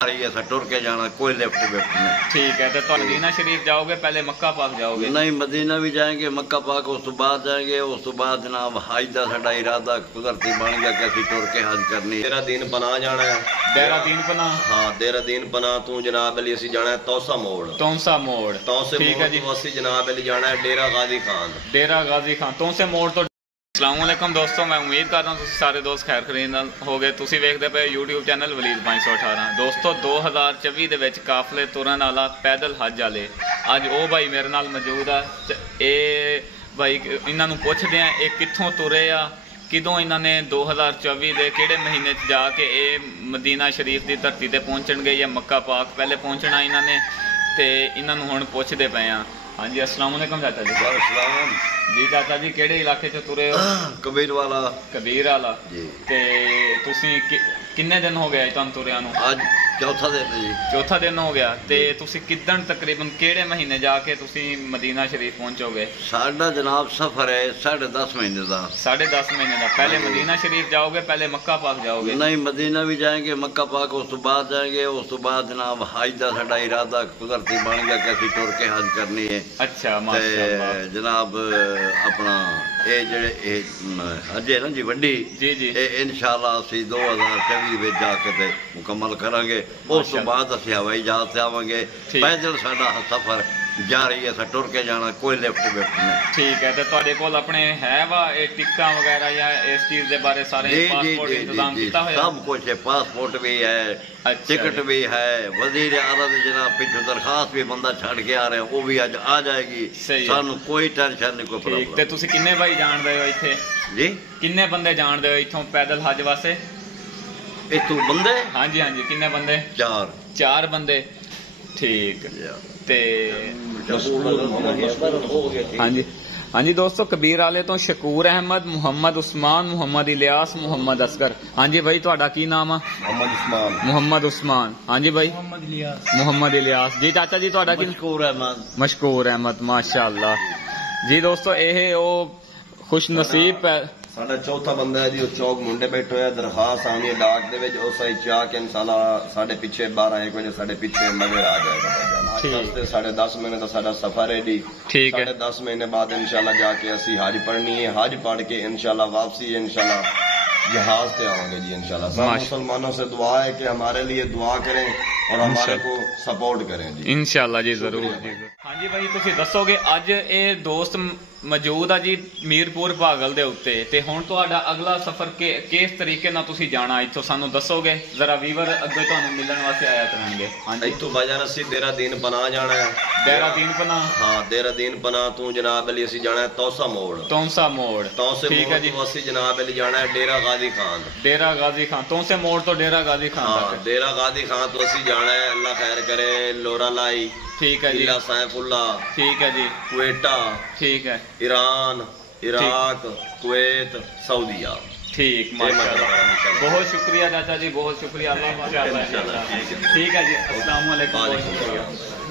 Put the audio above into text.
टुर के जाना, कोई लिफ्ट विफ्ट नहीं। ठीक है। तो मदीना शरीफ जाओगे, पहले मक्का पाक जाओगे? नहीं, मदीना भी जाएंगे, मक्का पाक उस तो बाद जाएंगे। उस तो बाद जनाब हज का साडा इरादा कुदरती बन गया कि असीं टुर के हज करनी। देहरादून पनाह जाना है। देहरादून पनाह? हाँ, देहरादून पनाह तू जनाब अली असीं जाना है तौसा मोड़। तौसा मोड़, तौसे ठीक है जी। मोड़ तो असीं जनाब अली जाना है डेरा गाजी खान। डेरा गाजी खान, तौसे मोड़ तो। अस्सलाम वालेकुम दोस्तों, मैं उम्मीद कर रहा हूँ सारे दोस्त खैर खरीद हो गए। तुसीं वेखदे पे यूट्यूब चैनल वलीद 518। दोस्तों 2024 ਦੇ ਵਿੱਚ ਕਾਫਲੇ ਤੁਰਨ ਵਾਲਾ ਪੈਦਲ ਹੱਜ ਵਾਲੇ ਅੱਜ ਉਹ ਭਾਈ ਮੇਰੇ ਨਾਲ ਮੌਜੂਦ ਆ। ਇਹ ਭਾਈ ਇਹਨਾਂ ਨੂੰ ਪੁੱਛਦੇ ਆ ਇਹ ਕਿੱਥੋਂ ਤੁਰੇ ਆ, ਕਿਦੋਂ ਇਹਨਾਂ ਨੇ 2024 ਦੇ ਕਿਹੜੇ ਮਹੀਨੇ 'ਚ ਜਾ ਕੇ ਇਹ ਮਦੀਨਾ ਸ਼ਰੀਫ ਦੀ ਧਰਤੀ ਤੇ ਪਹੁੰਚਣਗੇ ਜਾਂ ਮੱਕਾ ਪਾਕ ਪਹਿਲੇ ਪਹੁੰਚਣਾ ਇਹਨਾਂ ਨੇ, ਤੇ ਇਹਨਾਂ ਨੂੰ ਹੁਣ ਪੁੱਛਦੇ ਪਏ ਆ। हाँ जी, अस्सलाम वालेकुम चाचा जी। वालेकुम जी चाचा जी, किहड़े इलाके च तुरे हो? कबीर वाला। कबीर वाला जी। ते तुसीं किन्ने दिन हो गए तुहानूं तुरिया नूं? आज चौथा दिन है जी। चौथा दिन हो गया। ते तुसीं किदन तकरीबन किहड़े महीने जाके तुसीं मदीना शरीफ पहुंचोगे? साडा जनाब सफर है 10.5 महीने का। 10.5 महीने का। पहले मदीना शरीफ जाओगे, पहले मक्का पाक जाओगे? नहीं, मदीना भी जाएंगे, मक्का पाक उस तो बाद जाएंगे। उस तो बाद जनाब हज का साडा इरादा कुदरती बन गया कि असीं टुर के हज करनी है। अच्छा, माशाअल्लाह। जनाब अपना ये जेड़े हज है ना जी वड्डी जी जी, इंशाअल्लाह असीं 2024 में जाके ते मुकम्मल करांगे। उस तो बाद असीं हवाई जहाज से आवांगे। पैदल साडा सफर जारी है, टुर के जाना, कोई लिफ्ट विफ्ट नहीं। ठीक है। तो तुहाडे कोल अपने है वा टिकटां वगैरह या इस चीज़ के बारे सारे पासपोर्ट इंतजाम कीता होया? सब कुछ है, पासपोर्ट भी है, टिकट भी है, वजीर आला दी जनाब पिछू दरखास्त भी बंदा छड़ के आ रहे हैं, वो भी आज आ जाएगी। सानू कोई टेंशन नहीं, कोई प्रॉब्लम। ते तुसीं किन्ने भाई जानदे हो इत्थे जी? किन्ने बंदे जानदे हो इत्थों पैदल हज वास्ते? इत्थों बंदे? हाँ जी हाँ जी, किन्ने बंदे? 4 बंदे। ठीक। ते हाँ जी हाँ जी दोस्तों, कबीर वाले तो शकूर अहमद, मुहम्मद उस्मान, मुहम्मद इलियास, मुहम्मद असगर। हाँ जी भाई, तुहाडा की नाम है? मुहम्मद उस्मान। हाँ जी भाई, मुहम्मद इलियास जी। चाचा जी तुहाडा की? मशकूर अहमद, माशाअल्लाह जी। दोस्तों ये खुश नसीब है साडा चौथा बंदा है जी। उस चौक मुंडे बैठे है, दरखास्त आनी है डाक दे विच, उस आई चाह के इंशाल्लाह साढ़े पीछे 12-1 बजे साढ़े पीछे नजर आ जाएगा। ठीक। 10.5 महीने का साडा सफर है जी। ठीक है। 10.5 महीने बाद इंशाल्लाह जाके असी हज पढ़नी है। हज पढ़ के इंशाल्लाह वापसी है, इंशाल्लाह जहाज से आएंगे जी इंशाल्लाह। सब मुसलमानों से दुआ है कि हमारे लिए दुआ करें और हमारे को सपोर्ट करें जी, इंशाल्लाह जी, जरूर। हाँ जी भाई, तुसीं दसोगे अज ये दोस्त मौजूद आ जी मीरपुर पागल दे उत्ते, ते हुण तुहाडा अगला सफर किस तरीके नाल तुसीं जाना इत्थों सानू दसोगे? जरा वीवर अगे तुहानू मिलण वास्ते आया करनगे। हां जी, इत्थों बाजार असीं देहरादून पनाह जाना है। देहरादून पनाह? हाँ, देहरादून पनाह तू जनाब अली असीं जाना है तौसा मोड़। तौसा मोड़, तौसे मोड़ तो असीं जनाब अली जाना है डेरा गाजी खान। डेरा गाजी खान, तौसे मोड़ तो डेरा गाजी खान। हाँ, डेरा गाजी खान तो असीं जाना है, अल्लाह खैर करे, लोरा लाई। ठीक है जी। सैफुल्ला। ठीक है जी। क्वेटा। ठीक है। ईरान, इराक, कुवैत, सऊदीया। ठीक, माशाअल्लाह। बहुत शुक्रिया चाचा जी, बहुत शुक्रिया। अल्लाह माशाअल्लाह। ठीक है जी, अस्सलाम वालेकुम।